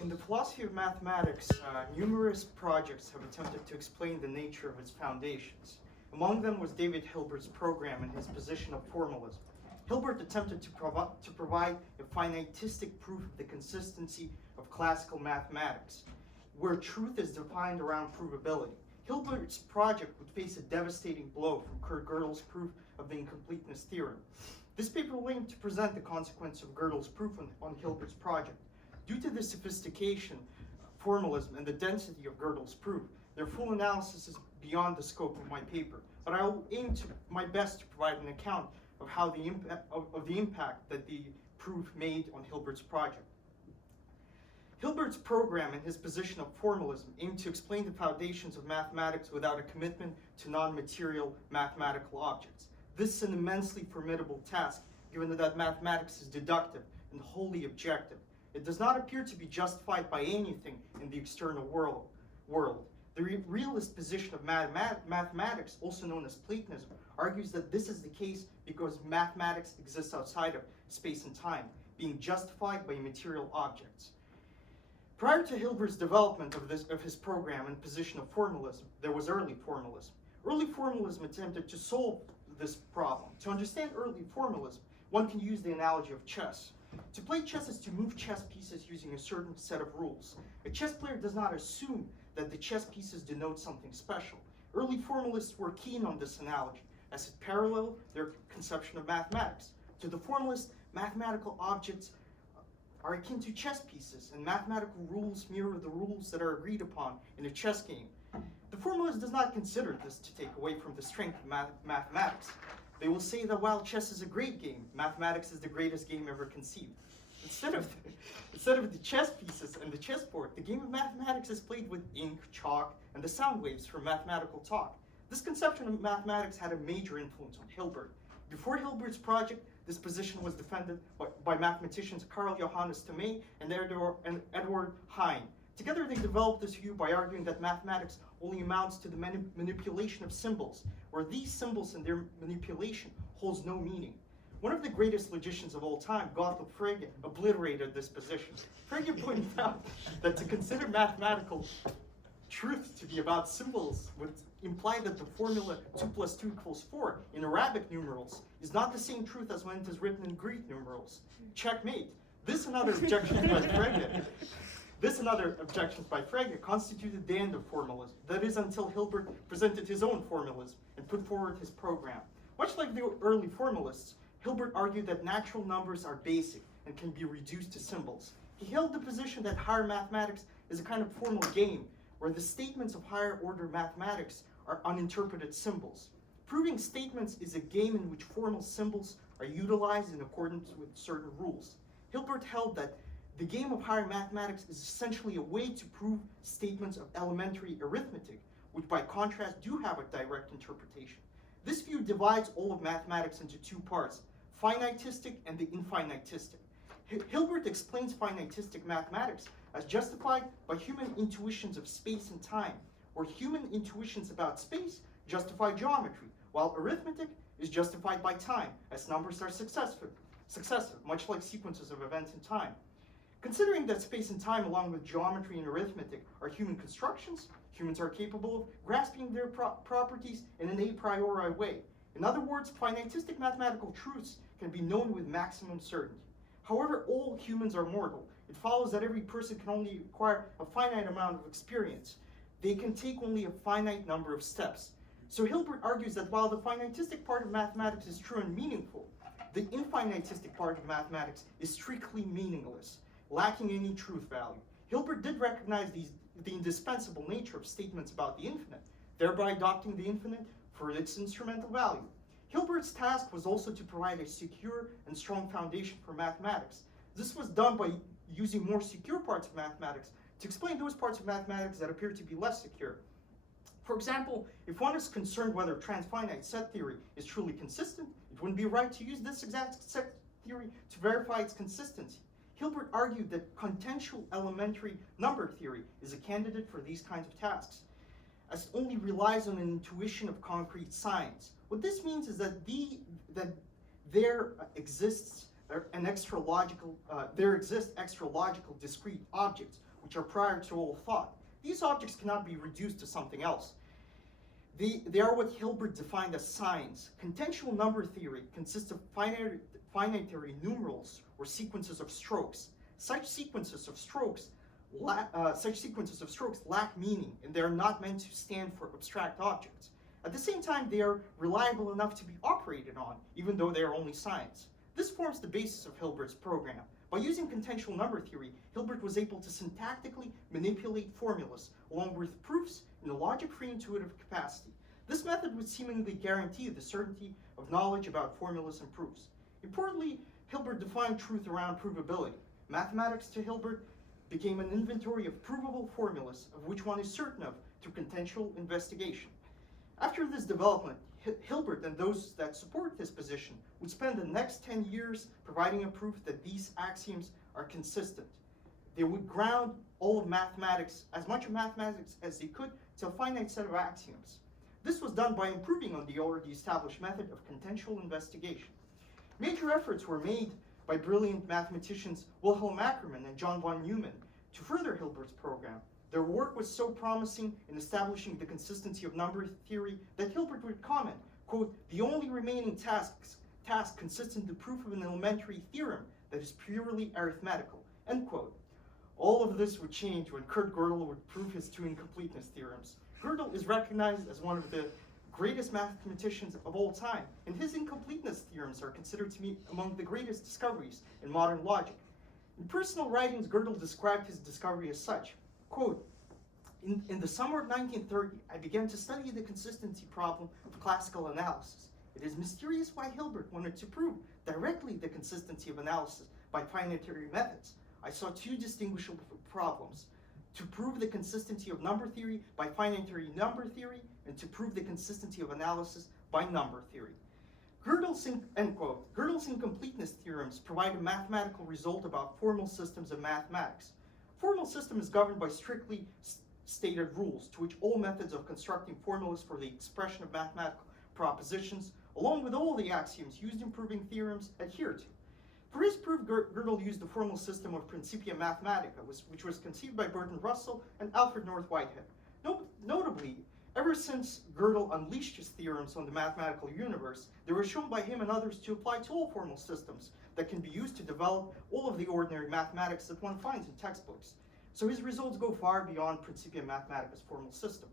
In the philosophy of mathematics, numerous projects have attempted to explain the nature of its foundations. Among them was David Hilbert's program and his position of formalism. Hilbert attempted to provide a finitistic proof of the consistency of classical mathematics, where truth is defined around provability. Hilbert's project would face a devastating blow from Kurt Gödel's proof of the incompleteness theorem. This paper will aim to present the consequence of Gödel's proof on Hilbert's project. Due to the sophistication, formalism, and the density of Gödel's proof, their full analysis is beyond the scope of my paper, but I will aim to my best to provide an account of how the impact that the proof made on Hilbert's project. Hilbert's program and his position of formalism aimed to explain the foundations of mathematics without a commitment to non-material mathematical objects. This is an immensely formidable task, given that mathematics is deductive and wholly objective. It does not appear to be justified by anything in the external world. The realist position of mathematics, also known as Platonism, argues that this is the case because mathematics exists outside of space and time, being justified by material objects. Prior to Hilbert's development of his program and position of formalism, there was early formalism. Early formalism attempted to solve this problem. To understand early formalism, one can use the analogy of chess. To play chess is to move chess pieces using a certain set of rules. A chess player does not assume that the chess pieces denote something special. Early formalists were keen on this analogy, as it paralleled their conception of mathematics. To the formalist, mathematical objects are akin to chess pieces, and mathematical rules mirror the rules that are agreed upon in a chess game. The formalist does not consider this to take away from the strength of mathematics. They will say that while chess is a great game, mathematics is the greatest game ever conceived. Instead of the chess pieces and the chessboard, the game of mathematics is played with ink, chalk, and the sound waves from mathematical talk. This conception of mathematics had a major influence on Hilbert. Before Hilbert's project, this position was defended by mathematicians Carl Johannes Tomé and Edward Hein. Together they developed this view by arguing that mathematics only amounts to the manipulation of symbols, where these symbols and their manipulation holds no meaning. One of the greatest logicians of all time, Gottlob Frege, obliterated this position. Frege pointed out that to consider mathematical truth to be about symbols would imply that the formula 2 + 2 = 4 in Arabic numerals is not the same truth as when it is written in Greek numerals. Checkmate. This and other objections by Frege constituted the end of formalism. That is, until Hilbert presented his own formalism and put forward his program. Much like the early formalists, Hilbert argued that natural numbers are basic and can be reduced to symbols. He held the position that higher mathematics is a kind of formal game, where the statements of higher order mathematics are uninterpreted symbols. Proving statements is a game in which formal symbols are utilized in accordance with certain rules. Hilbert held that the game of higher mathematics is essentially a way to prove statements of elementary arithmetic, which by contrast do have a direct interpretation. This view divides all of mathematics into two parts, finitistic and the infinitistic. Hilbert explains finitistic mathematics as justified by human intuitions of space and time, where human intuitions about space justify geometry, while arithmetic is justified by time, as numbers are successive, much like sequences of events in time. Considering that space and time, along with geometry and arithmetic, are human constructions, humans are capable of grasping their properties in an a priori way. In other words, finitistic mathematical truths can be known with maximum certainty. However, all humans are mortal. It follows that every person can only acquire a finite amount of experience. They can take only a finite number of steps. So Hilbert argues that while the finitistic part of mathematics is true and meaningful, the infinitistic part of mathematics is strictly meaningless, lacking any truth value. Hilbert did recognize the indispensable nature of statements about the infinite, thereby adopting the infinite for its instrumental value. Hilbert's task was also to provide a secure and strong foundation for mathematics. This was done by using more secure parts of mathematics to explain those parts of mathematics that appear to be less secure. For example, if one is concerned whether transfinite set theory is truly consistent, it wouldn't be right to use this exact set theory to verify its consistency. Hilbert argued that contentious elementary number theory is a candidate for these kinds of tasks, as it only relies on an intuition of concrete science. What this means is that there exists there exist extra logical discrete objects which are prior to all thought. These objects cannot be reduced to something else. They are what Hilbert defined as signs. Contentious number theory consists of finitary numerals or sequences of strokes. Such sequences of strokes lack meaning, and they are not meant to stand for abstract objects. At the same time, they are reliable enough to be operated on, even though they are only signs. This forms the basis of Hilbert's program. By using contentious number theory, Hilbert was able to syntactically manipulate formulas along with proofs in a logic-free intuitive capacity. This method would seemingly guarantee the certainty of knowledge about formulas and proofs. Importantly, Hilbert defined truth around provability. Mathematics to Hilbert became an inventory of provable formulas of which one is certain of through contentious investigation. After this development, Hilbert and those that support this position would spend the next 10 years providing a proof that these axioms are consistent. They would ground all of mathematics, as much of mathematics as they could, to a finite set of axioms. This was done by improving on the already established method of contentious investigation. Major efforts were made by brilliant mathematicians Wilhelm Ackermann and John von Neumann to further Hilbert's program. Their work was so promising in establishing the consistency of number theory that Hilbert would comment, quote, "The only remaining task consists in the proof of an elementary theorem that is purely arithmetical," end quote. All of this would change when Kurt Gödel would prove his two incompleteness theorems. Gödel is recognized as one of the greatest mathematicians of all time, and his incompleteness theorems are considered to be among the greatest discoveries in modern logic. In personal writings, Gödel described his discovery as such, quote, in the summer of 1930, I began to study the consistency problem of classical analysis. It is mysterious why Hilbert wanted to prove directly the consistency of analysis by finitary methods. I saw two distinguishable problems: to prove the consistency of number theory by finitary number theory, and to prove the consistency of analysis by number theory. Gödel's incompleteness theorems provide a mathematical result about formal systems of mathematics. Formal system is governed by strictly stated rules to which all methods of constructing formulas for the expression of mathematical propositions, along with all the axioms used in proving theorems, adhere to. For his proof, Gödel used the formal system of Principia Mathematica, which was conceived by Bertrand Russell and Alfred North Whitehead. Notably, ever since Gödel unleashed his theorems on the mathematical universe, they were shown by him and others to apply to all formal systems that can be used to develop all of the ordinary mathematics that one finds in textbooks. So his results go far beyond Principia Mathematica's formal system.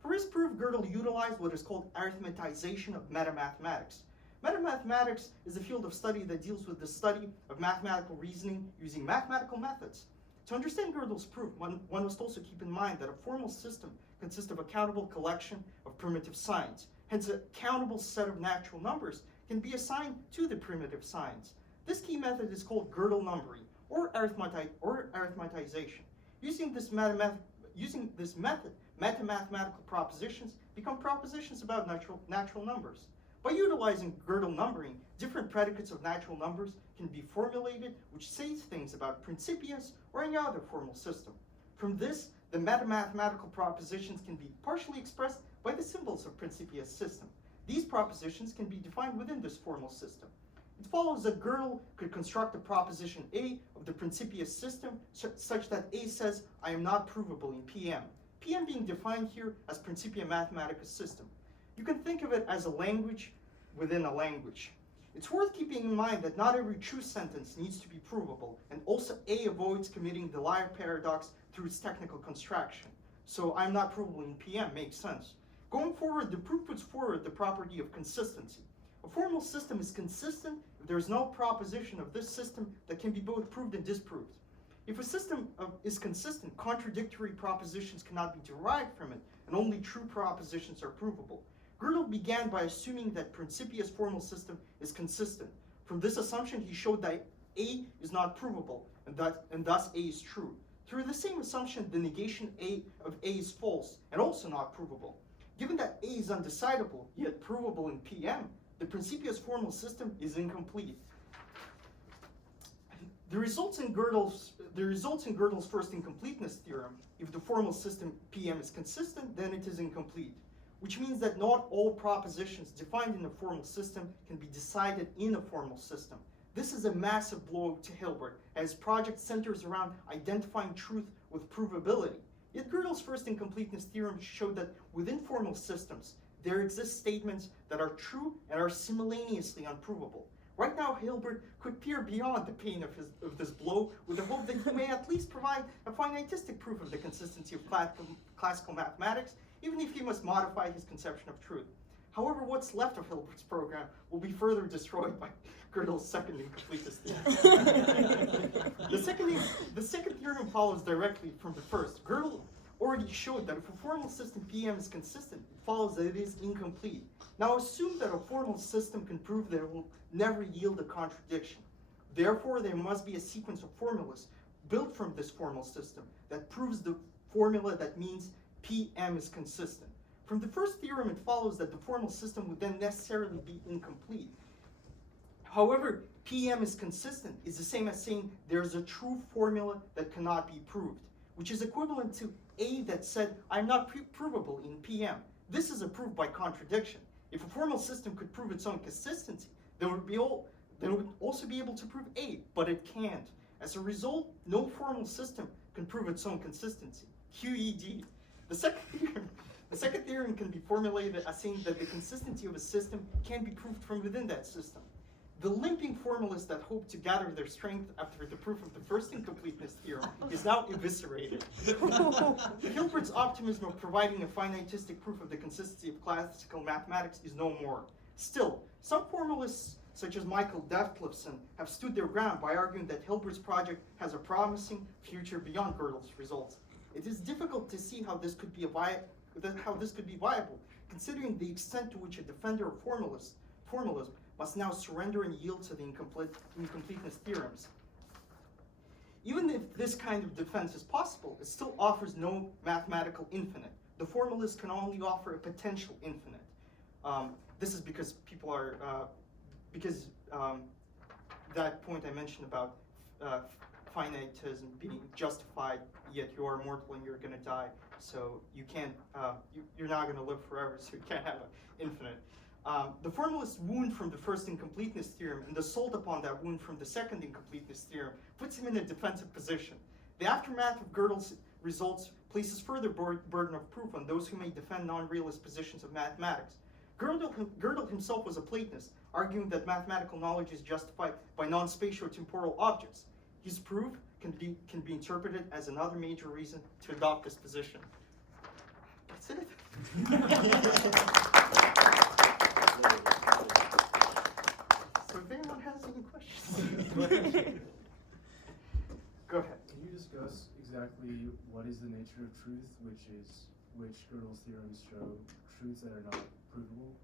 For his proof, Gödel utilized what is called arithmetization of metamathematics. Metamathematics is a field of study that deals with the study of mathematical reasoning using mathematical methods. To understand Gödel's proof, one must also keep in mind that a formal system consists of a countable collection of primitive signs. Hence, a countable set of natural numbers can be assigned to the primitive signs. This key method is called Gödel numbering, or arithmetization. Using this method, metamathematical propositions become propositions about natural numbers. By utilizing Gödel numbering, different predicates of natural numbers can be formulated which say things about principias or any other formal system. From this, the metamathematical propositions can be partially expressed by the symbols of Principia's system. These propositions can be defined within this formal system. It follows that Gödel could construct a proposition A of the Principia system such that A says, I am not provable in PM. PM being defined here as Principia Mathematica's system. You can think of it as a language within a language. It's worth keeping in mind that not every true sentence needs to be provable, and also A avoids committing the liar paradox through its technical construction. So I'm not provable in PM makes sense. Going forward, the proof puts forward the property of consistency. A formal system is consistent if there is no proposition of this system that can be both proved and disproved. If a system is consistent, contradictory propositions cannot be derived from it, and only true propositions are provable. Gödel began by assuming that Principia's formal system is consistent. From this assumption, he showed that A is not provable, and thus A is true. Through the same assumption, the negation of A is false, and also not provable. Given that A is undecidable, yet provable in PM, the Principia's formal system is incomplete. The results in Gödel's first incompleteness theorem: if the formal system PM is consistent, then it is incomplete, which means that not all propositions defined in a formal system can be decided in a formal system. This is a massive blow to Hilbert, as his project centers around identifying truth with provability. Yet Gödel's first incompleteness theorem showed that within formal systems, there exist statements that are true and are simultaneously unprovable. Right now, Hilbert could peer beyond the pain of this blow with the hope that he may at least provide a finitistic proof of the consistency of classical mathematics, even if he must modify his conception of truth. However, what's left of Hilbert's program will be further destroyed by Gödel's second incompleteness theorem. The second theorem follows directly from the first. Gödel already showed that if a formal system PM is consistent, it follows that it is incomplete. Now assume that a formal system can prove that it will never yield a contradiction. Therefore, there must be a sequence of formulas built from this formal system that proves the formula that means PM is consistent. From the first theorem, it follows that the formal system would then necessarily be incomplete. However, PM is consistent is the same as saying there's a true formula that cannot be proved, which is equivalent to A that said, I'm not provable in PM. This is a proof by contradiction. If a formal system could prove its own consistency, then it would also be able to prove A, but it can't. As a result, no formal system can prove its own consistency. QED. The second theorem can be formulated as saying that the consistency of a system can be proved from within that system. The limping formalists that hope to gather their strength after the proof of the first incompleteness theorem is now eviscerated. Hilbert's optimism of providing a finitistic proof of the consistency of classical mathematics is no more. Still, some formalists, such as Michael Detlefsen, have stood their ground by arguing that Hilbert's project has a promising future beyond Gödel's results. It is difficult to see how this could be viable, considering the extent to which a defender of formalism must now surrender and yield to the incompleteness theorems. Even if this kind of defense is possible, it still offers no mathematical infinite. The formalist can only offer a potential infinite. This is because that point I mentioned about finitism being justified, yet you are mortal and you're going to die, so you can't, you're not going to live forever, so you can't have an infinite. The formalist's wound from the first incompleteness theorem and the assault upon that wound from the second incompleteness theorem puts him in a defensive position. The aftermath of Gödel's results places further burden of proof on those who may defend non-realist positions of mathematics. Gödel himself was a Platonist, arguing that mathematical knowledge is justified by non-spatio-temporal objects. His proof can be interpreted as another major reason to adopt this position. That's it. So if anyone has any questions, go ahead. Can you discuss exactly what is the nature of truth, which Gödel's theorems show truths that are not provable?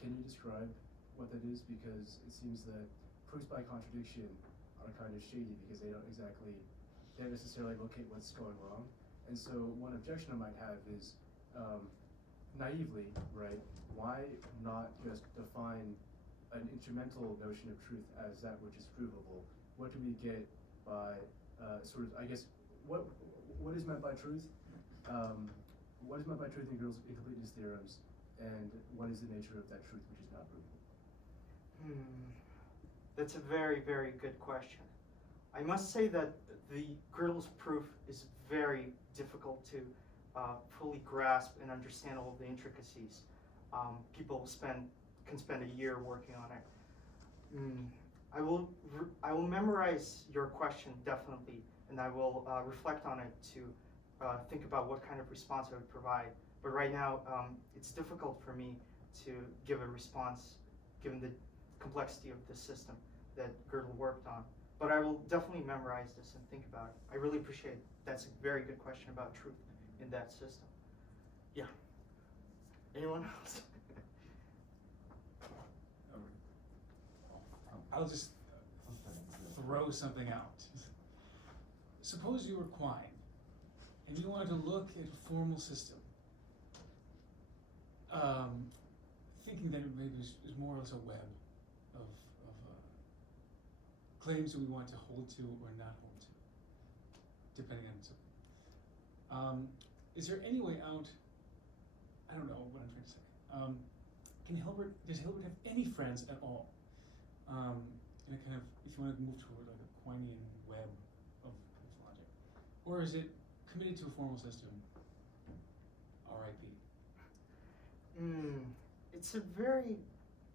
Can you describe what that is? Because it seems that proofs by contradiction are kind of shady because they don't necessarily locate what's going wrong. And so one objection I might have is, naively, right, why not just define an instrumental notion of truth as that which is provable? What do we get by what is meant by truth? What is meant by truth in Gödel's incompleteness theorems, and what is the nature of that truth which is not provable? That's a very, very good question. I must say that the Gödel's proof is very difficult to fully grasp and understand all of the intricacies. People can spend a year working on it. I will memorize your question definitely, and I will reflect on it to think about what kind of response I would provide. But right now, it's difficult for me to give a response given the complexity of the system that Gödel worked on. But I will definitely memorize this and think about it. I really appreciate it. That's a very good question about truth in that system. Yeah. Anyone else? I'll just throw something out. Suppose you were Quine, and you wanted to look at a formal system, thinking that it maybe is more or less a web of claims that we want to hold to or not hold to, depending on something. Is there any way out? I don't know what I'm trying to say. Does Hilbert have any friends at all? in a kind of, if you want to move toward like a Quinian web of logic? Or is it committed to a formal system, RIP? It's a very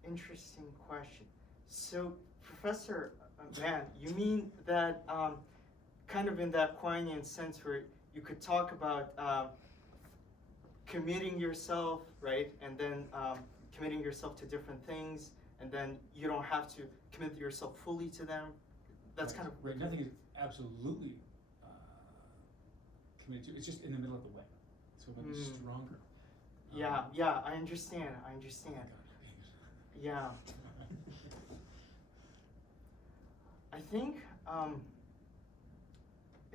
interesting question. So, Professor Mann, you mean that kind of in that Quinian sense where you could talk about committing yourself, right, and then committing yourself to different things, and then you don't have to commit yourself fully to them. That's Right. kind of right. Nothing is absolutely committed to. It's just in the middle of the web, so it might be stronger. Yeah, I understand. Oh my God, Yeah, I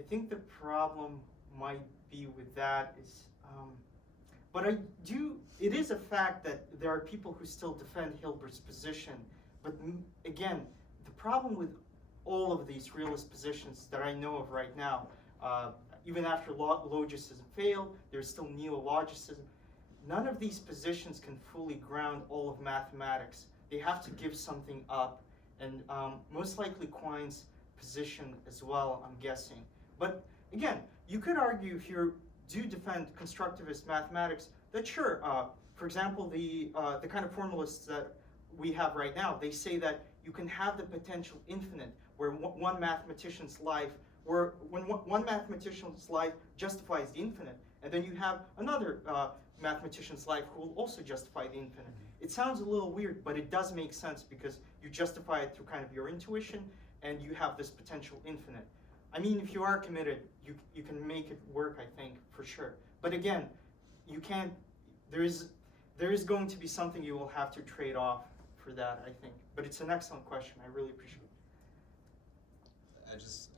think the problem might be with that is, but it is a fact that there are people who still defend Hilbert's position, but again, the problem with all of these realist positions that I know of right now, even after logicism failed, there's still neologicism. None of these positions can fully ground all of mathematics. They have to give something up, and most likely Quine's position as well, I'm guessing. But again, you could argue if you do defend constructivist mathematics that sure, for example, the kind of formalists that we have right now, they say that you can have the potential infinite, where one mathematician's life, where when one mathematician's life justifies the infinite, and then you have another mathematician's life who will also justify the infinite. It sounds a little weird, but it does make sense because you justify it through kind of your intuition, and you have this potential infinite. I mean, if you are committed, you can make it work, I think, for sure. But again, you can't, there is going to be something you will have to trade off for that, I think. But it's an excellent question. I really appreciate it. I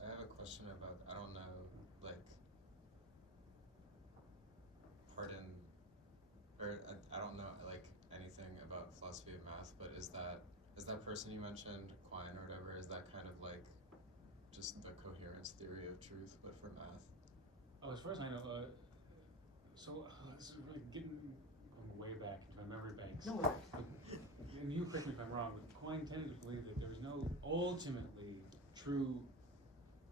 have a question about, I don't know, like, pardon, or I don't know, like, anything about philosophy of math, but is that person you mentioned, Quine or whatever, is that kind of like just the coherence theory of truth, but for math? Oh, as far as I know, this is really going way back into my memory banks. No. And you correct me if I'm wrong, but Quine tended to believe that there's no ultimately true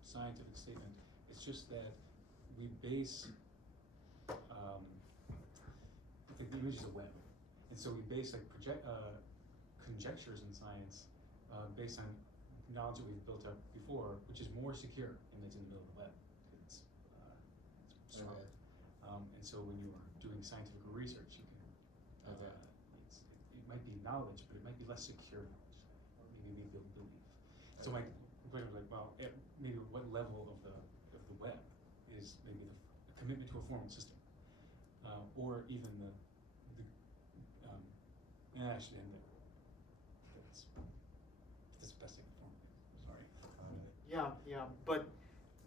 scientific statement. It's just that we base, the image is a web, and so we base like conjectures in science based on knowledge that we've built up before, which is more secure and it's in the middle of the web. It's strong. Okay. And so when you are doing scientific research, you can, it might be knowledge, but it might be less secure knowledge, or maybe belief. So my question was like, well, maybe what level of the web is maybe the commitment to a formal system, or even and actually, that's the best thing for me. Sorry. Yeah, but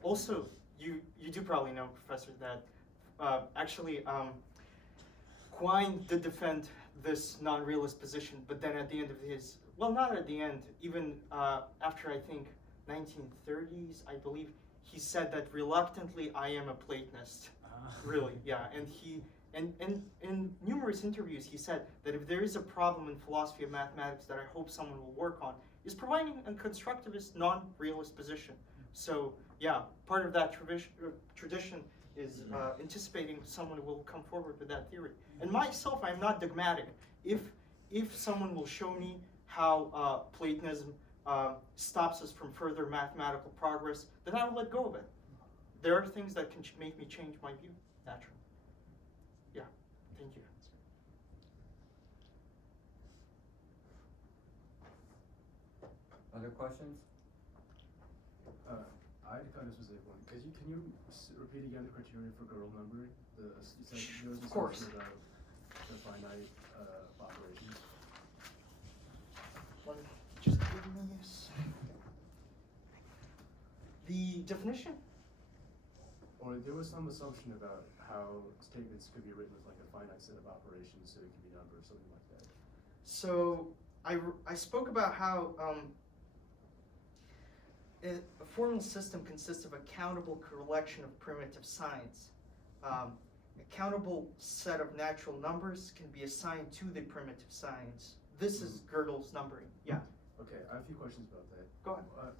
also you do probably know, Professor, that actually Quine did defend this non-realist position, but then at the end of his, well, not at the end, even after I think 1930s, I believe, he said that reluctantly I am a Platonist. Really, yeah, and and in numerous interviews he said that if there is a problem in philosophy of mathematics that I hope someone will work on, is providing a constructivist, non-realist position. So yeah, part of that tradition is anticipating someone will come forward with that theory. And myself, I'm not dogmatic. If someone will show me how Platonism stops us from further mathematical progress, then I will let go of it. There are things that can make me change my view, naturally. Yeah, thank you. Other questions? I had a kind of specific one. Can you repeat again the criteria for Gödel numbering? You said there was Of course. about the finite operations. Just give me a second. The definition? Or there was some assumption about how statements could be written with like a finite set of operations, so it could be numbers, something like that. So I spoke about how a formal system consists of a countable collection of primitive signs. A countable set of natural numbers can be assigned to the primitive signs. This is Gödel's numbering. Yeah. Okay, I have a few questions about that. Go ahead.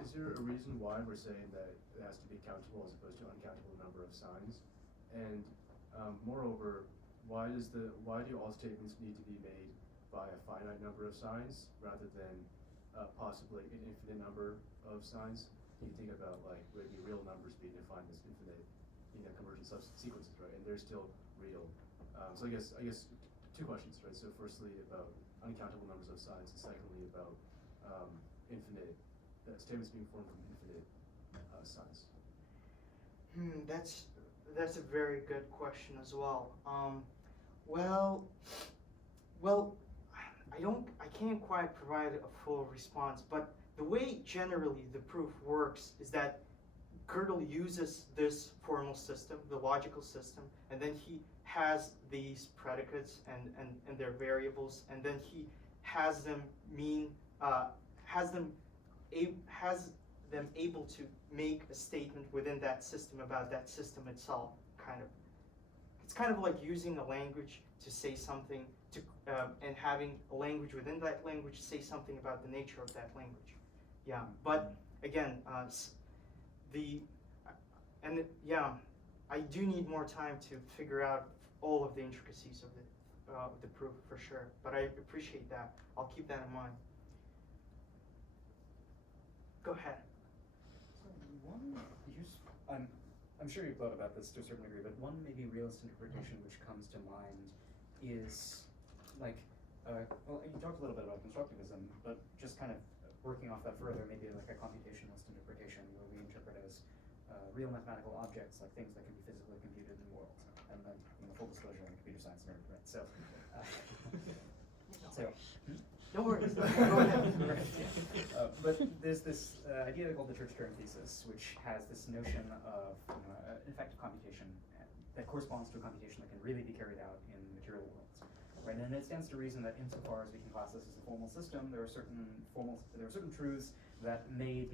Is there a reason why we're saying that it has to be countable as opposed to uncountable number of signs? And moreover, why do all statements need to be made by a finite number of signs rather than possibly an infinite number of signs? You think about like maybe real numbers being defined as infinite, convergent sequences, right? And they're still real. So I guess two questions, right? So firstly about uncountable numbers of signs, and secondly about infinite statements being formed from infinite signs. That's a very good question as well. I can't quite provide a full response, but the way generally the proof works is that Gödel uses this formal system, the logical system, and then he has these predicates and their variables, and then he has them able to make a statement within that system about that system itself. It's kind of like using a language to say something, and having a language within that language say something about the nature of that language. Yeah, but again, I do need more time to figure out all of the intricacies of the proof for sure. But I appreciate that. I'll keep that in mind. Go ahead. I'm sure you've thought about this to a certain degree, but one maybe realist interpretation which comes to mind is like, well, you talked a little bit about constructivism, but just kind of working off that further, maybe like a computationalist interpretation where we interpret as real mathematical objects, like things that can be physically computed in the world. And then, full disclosure, I'm a computer science nerd, right? So, No worries. Go ahead. Right. But there's this idea called the church-turing thesis, which has this notion of an effective computation that corresponds to a computation that can really be carried out in material worlds, right? And it stands to reason that insofar as we can class this as a formal system, there are certain truths that may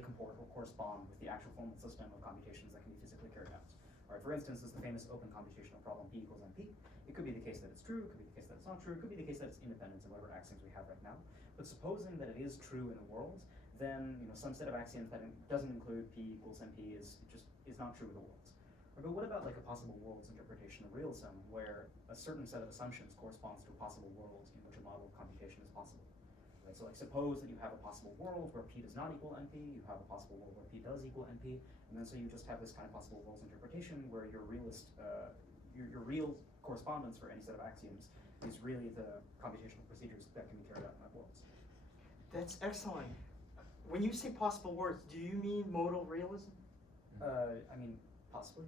comport or correspond with the actual formal system of computations that can be physically carried out. All right, for instance, there's the famous open computational problem P equals NP. It could be the case that it's true, it could be the case that it's not true, it could be the case that it's independent of whatever axioms we have right now. But supposing that it is true in the world, then some set of axioms that doesn't include P equals NP is not true in the worlds. But what about like a possible worlds interpretation of realism, where a certain set of assumptions corresponds to a possible world in which a model of computation is possible? Right? So like suppose that you have a possible world where P does not equal NP, you have a possible world where P does equal NP, and then so you just have this kind of possible worlds interpretation where your realist, your real correspondence for any set of axioms is really the computational procedures that can be carried out in that worlds. That's excellent. When you say possible worlds, do you mean modal realism? I mean, possibly.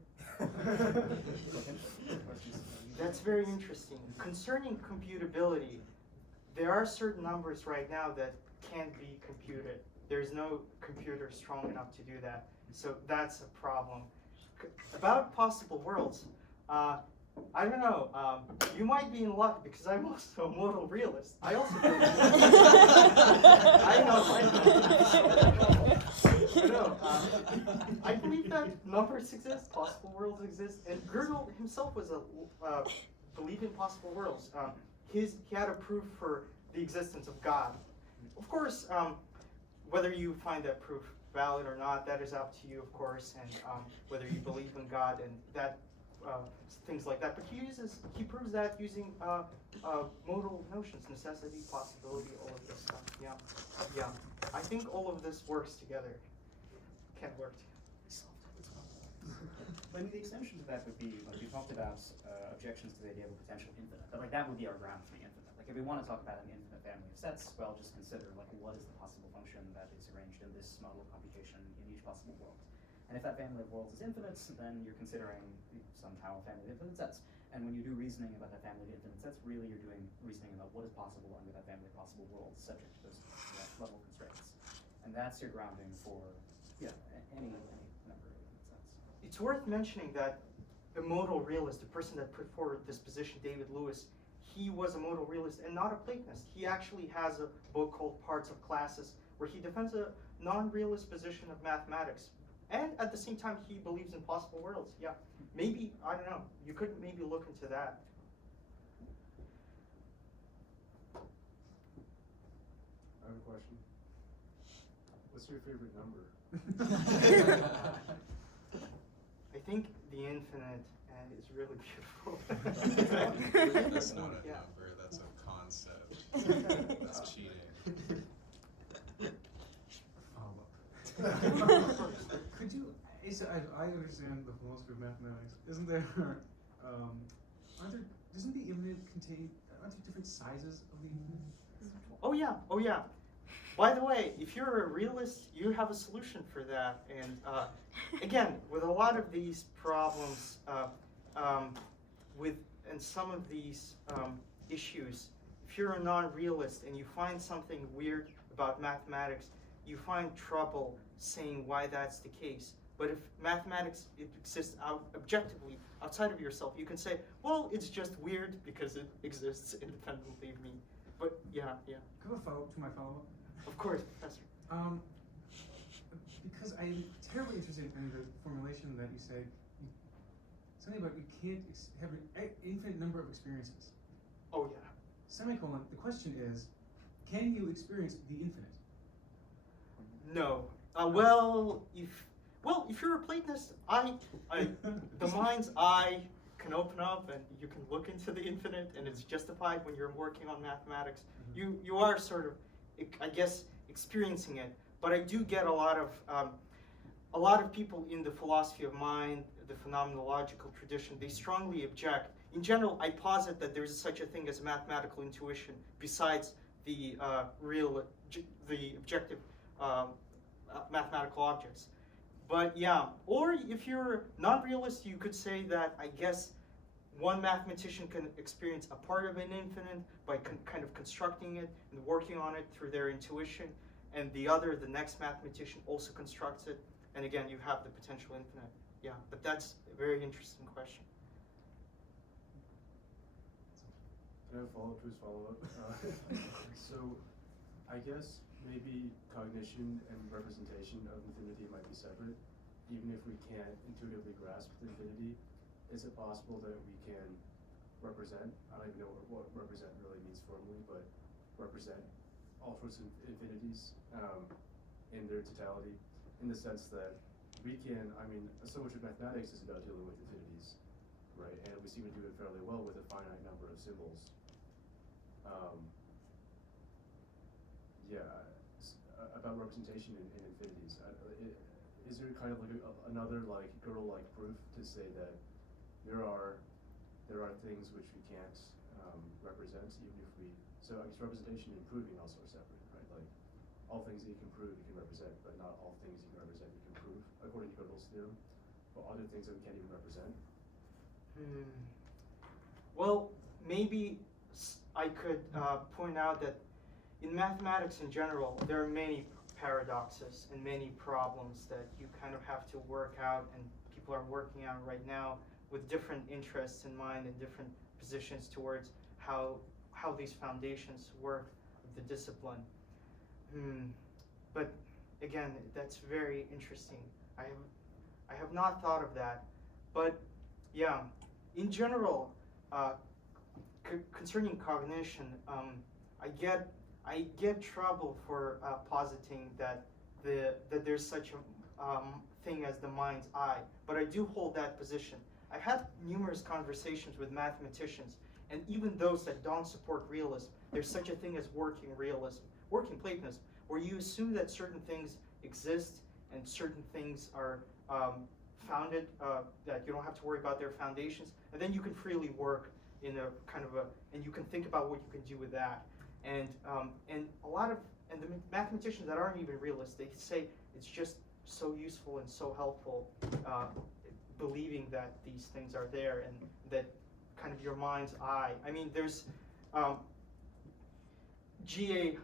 That's very interesting. Concerning computability, there are certain numbers right now that can't be computed. There's no computer strong enough to do that. So that's a problem. About possible worlds, I don't know. You might be in luck because I'm also a modal realist. I also believe I believe that numbers exist, possible worlds exist, and Gödel himself was believed in possible worlds. He had a proof for the existence of God. Of course, whether you find that proof valid or not, that is up to you, of course, and whether you believe in God and that. Things like that, but he proves that using modal notions, necessity, possibility, all of this stuff. Yeah. I think all of this works together. Can work together. But I mean, the extension to that would be, like you talked about, objections to the idea of a potential infinite. But like that would be our ground for the infinite. Like if we want to talk about an infinite family of sets, well, just consider like what is the possible function that is arranged in this model of computation in each possible world. And if that family of worlds is infinite, then you're considering somehow a family of infinite sets. And when you do reasoning about that family of infinite sets, really you're doing reasoning about what is possible under that family of possible worlds subject to those level constraints. And that's your grounding for any number of infinite sets. It's worth mentioning that the modal realist, the person that put forward this position, David Lewis, he was a modal realist and not a Platonist. He actually has a book called Parts of Classes where he defends a non-realist position of mathematics. And at the same time, he believes in possible worlds. Yeah, maybe, I don't know, you could maybe look into that. I have a question. What's your favorite number? I think the infinite is really beautiful. That's not a Yeah. number, that's a concept. That's cheating. Could you, I understand the philosophy of mathematics. Isn't there, doesn't the infinite contain, aren't there different sizes of the infinite? Oh yeah, oh yeah. By the way, if you're a realist, you have a solution for that. And again, with a lot of these problems, and some of these issues, if you're a non-realist and you find something weird about mathematics, you find trouble saying why that's the case. But if mathematics exists objectively outside of yourself, you can say, well, it's just weird because it exists independently of me. But yeah. Can I have a follow-up to my follow-up? Of course, Professor. Because I'm terribly interested in the formulation that you say, something about we can't have an infinite number of experiences. Oh yeah. Semicolon, the question is, can you experience the infinite? No. If you're a Platonist, the mind's eye can open up and you can look into the infinite, and it's justified when you're working on mathematics. Mm-hmm. You are sort of, I guess, experiencing it. But I do get a lot of people in the philosophy of mind, the phenomenological tradition. They strongly object. In general, I posit that there's such a thing as mathematical intuition besides the objective mathematical objects. But yeah, or if you're non-realist, you could say that I guess one mathematician can experience a part of an infinite by kind of constructing it and working on it through their intuition, and the next mathematician also constructs it, and again, you have the potential infinite. Yeah, but that's a very interesting question. Can I have a follow-up to his follow-up? So, I guess maybe cognition and representation of infinity might be separate. Even if we can't intuitively grasp the infinity, is it possible that we can represent, I don't even know what represent really means formally, but represent all sorts of infinities in their totality, in the sense that we can, so much of mathematics is about dealing with infinities, right? And we seem to do it fairly well with a finite number of symbols. About representation in infinities. Is there kind of like another like Gödel-like proof to say that there are things which we can't represent, even if we? So I guess representation and proving also are separate, right? Like all things that you can prove, you can represent, but not all things you can represent, you can prove, according to Gödel's theorem. But other things that we can't even represent. Well, maybe I could point out that in mathematics in general, there are many paradoxes and many problems that you kind of have to work out, and people are working on right now with different interests in mind and different positions towards how these foundations work of the discipline. But again, that's very interesting. I have not thought of that, but yeah, in general, concerning cognition, I get trouble for positing that there's such a thing as the mind's eye, but I do hold that position. I've had numerous conversations with mathematicians, and even those that don't support realism, there's such a thing as working realism, working Platonism, where you assume that certain things exist and certain things are founded, that you don't have to worry about their foundations, and then you can freely work in a kind of and you can think about what you can do with that. And the mathematicians that aren't even realists, they say it's just so useful and so helpful, believing that these things are there and that kind of your mind's eye. There's G.A.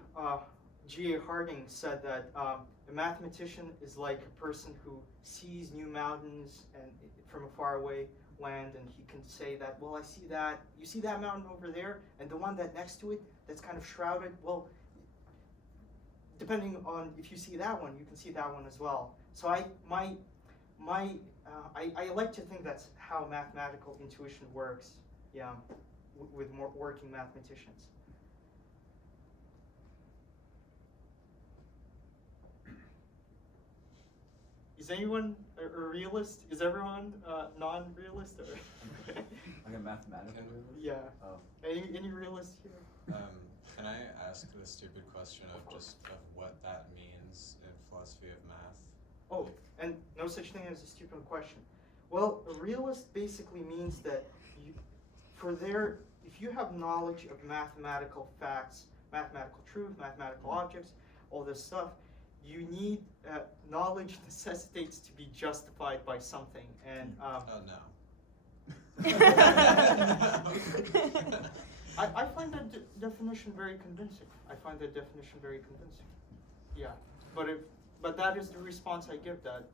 Harding said that a mathematician is like a person who sees new mountains and from a faraway land, and he can say that, well, I see that, you see that mountain over there, and the one that next to it that's kind of shrouded, well, depending on if you see that one, you can see that one as well. So I like to think that's how mathematical intuition works, yeah, with more working mathematicians. Is anyone a realist? Is everyone non-realist or? Like a mathematical Can- realist? Yeah. Oh. Any realist here? Can I ask the stupid question of what that means in philosophy of math? Oh, and no such thing as a stupid question. Well, a realist basically means that if you have knowledge of mathematical facts, mathematical truth, mathematical objects, all this stuff, you need knowledge necessitates to be justified by something, and Oh no. I find that definition very convincing. Yeah, but that is the response I give. That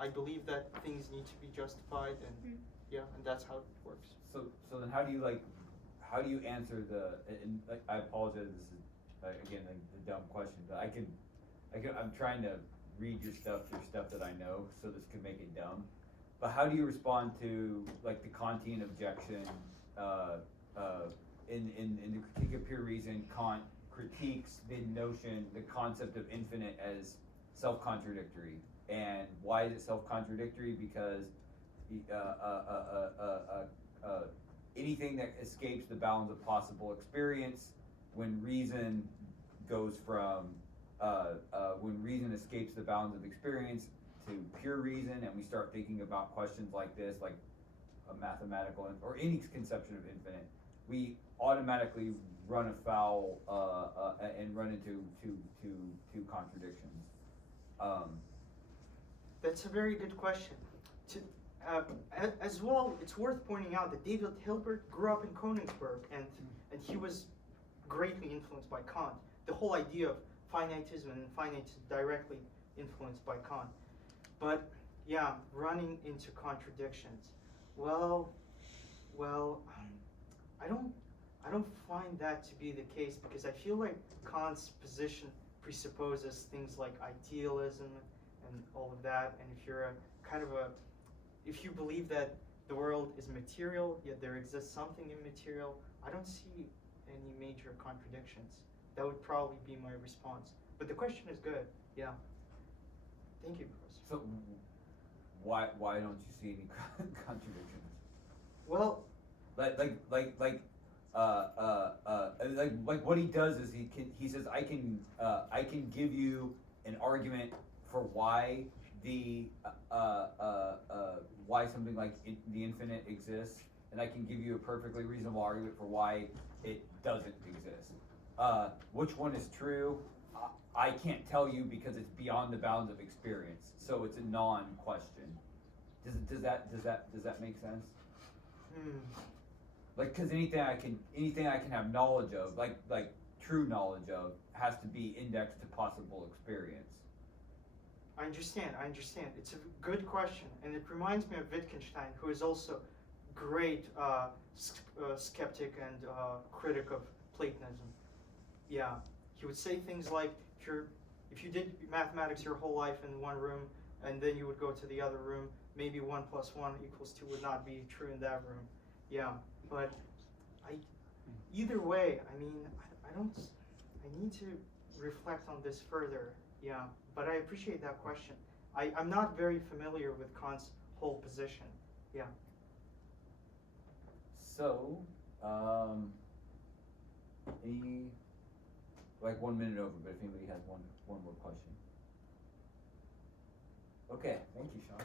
I believe that things need to be justified, and yeah, and that's how it works. So then how do you answer and like, I apologize, this is again a dumb question, but I'm trying to read your stuff that I know, so this could make it dumb. But how do you respond to like the Kantian objection in the Critique of Pure Reason? Kant critiques the concept of infinite as self-contradictory. And why is it self-contradictory? Because anything that escapes the bounds of possible experience, when reason escapes the bounds of experience to pure reason, and we start thinking about questions like this, like a mathematical or any conception of infinite, we automatically run afoul and run into two contradictions. That's a very good question. As well, it's worth pointing out that David Hilbert grew up in Königsberg, and he was greatly influenced by Kant. The whole idea of finitism and infinitism directly influenced by Kant. But yeah, running into contradictions. Well, I don't find that to be the case, because I feel like Kant's position presupposes things like idealism and all of that. And if you're if you believe that the world is material, yet there exists something immaterial, I don't see any major contradictions. That would probably be my response. But the question is good. Yeah. Thank you, Chris. So why don't you see any contradictions? Well, Like what he does is he says I can give you an argument for why why something like the infinite exists, and I can give you a perfectly reasonable argument for why it doesn't exist. Which one is true? I can't tell you, because it's beyond the bounds of experience. So it's a non-question. Does that make sense? Like, because anything I can have knowledge of, like true knowledge of, has to be indexed to possible experience. I understand. It's a good question, and it reminds me of Wittgenstein, who is also great skeptic and critic of Platonism. Yeah, he would say things like, if you did mathematics your whole life in one room, and then you would go to the other room, maybe 1 + 1 = 2 would not be true in that room. Yeah, but either way, I mean, I need to reflect on this further. Yeah, but I appreciate that question. I'm not very familiar with Kant's whole position. Yeah. So, like 1 minute over, but if anybody has one more question. Okay, thank you, Sean.